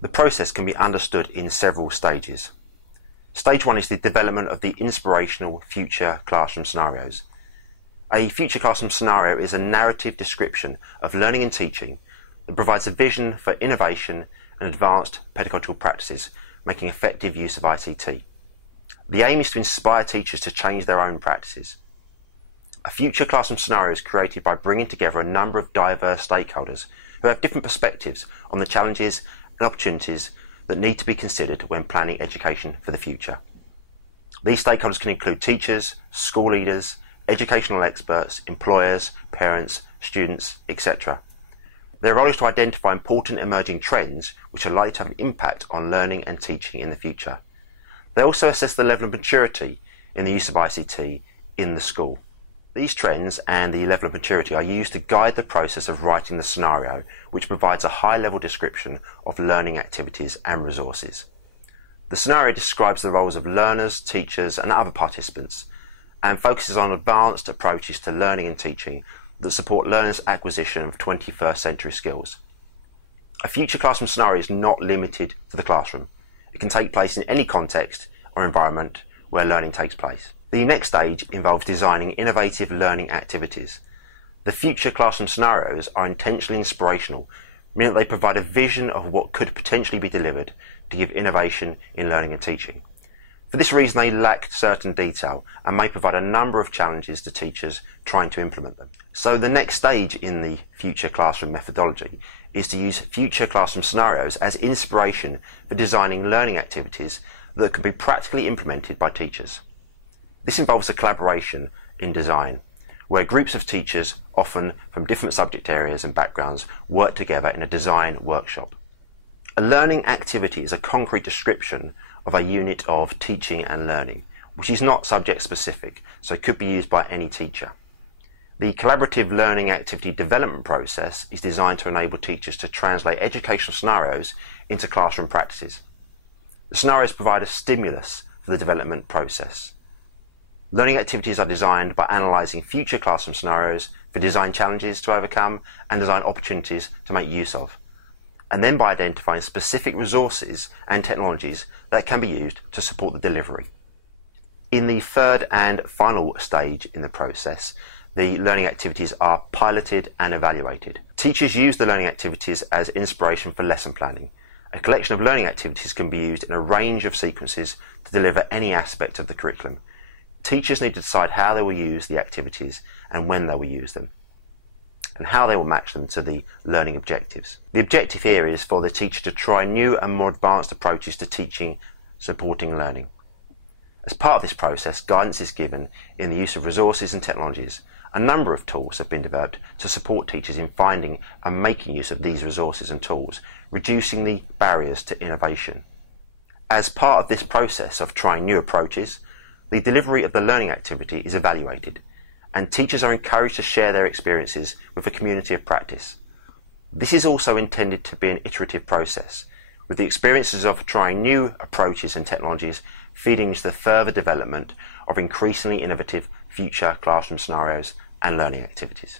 The process can be understood in several stages. Stage 1 is the development of the inspirational future classroom scenarios. A future classroom scenario is a narrative description of learning and teaching that provides a vision for innovation and advanced pedagogical practices, making effective use of ICT. The aim is to inspire teachers to change their own practices. A future classroom scenario is created by bringing together a number of diverse stakeholders who have different perspectives on the challenges and opportunities that need to be considered when planning education for the future. These stakeholders can include teachers, school leaders, educational experts, employers, parents, students, etc. Their role is to identify important emerging trends which are likely to have an impact on learning and teaching in the future. They also assess the level of maturity in the use of ICT in the school. These trends and the level of maturity are used to guide the process of writing the scenario, which provides a high-level description of learning activities and resources. The scenario describes the roles of learners, teachers, and other participants, and focuses on advanced approaches to learning and teaching that support learners' acquisition of 21st century skills. A future classroom scenario is not limited to the classroom. It can take place in any context or environment where learning takes place. The next stage involves designing innovative learning activities. The future classroom scenarios are intentionally inspirational, meaning that they provide a vision of what could potentially be delivered to give innovation in learning and teaching. For this reason, they lack certain detail and may provide a number of challenges to teachers trying to implement them. So the next stage in the future classroom methodology is to use future classroom scenarios as inspiration for designing learning activities that can be practically implemented by teachers. This involves a collaboration in design, where groups of teachers, often from different subject areas and backgrounds, work together in a design workshop. A learning activity is a concrete description of a unit of teaching and learning, which is not subject specific, so it could be used by any teacher. The collaborative learning activity development process is designed to enable teachers to translate educational scenarios into classroom practices. The scenarios provide a stimulus for the development process. Learning activities are designed by analysing future classroom scenarios for design challenges to overcome and design opportunities to make use of, and then by identifying specific resources and technologies that can be used to support the delivery. In the third and final stage in the process, the learning activities are piloted and evaluated. Teachers use the learning activities as inspiration for lesson planning. A collection of learning activities can be used in a range of sequences to deliver any aspect of the curriculum. Teachers need to decide how they will use the activities and when they will use them, and how they will match them to the learning objectives. The objective here is for the teacher to try new and more advanced approaches to teaching, supporting learning. As part of this process, guidance is given in the use of resources and technologies. A number of tools have been developed to support teachers in finding and making use of these resources and tools, reducing the barriers to innovation. As part of this process of trying new approaches, the delivery of the learning activity is evaluated, and teachers are encouraged to share their experiences with a community of practice. This is also intended to be an iterative process, with the experiences of trying new approaches and technologies feeding into the further development of increasingly innovative future classroom scenarios and learning activities.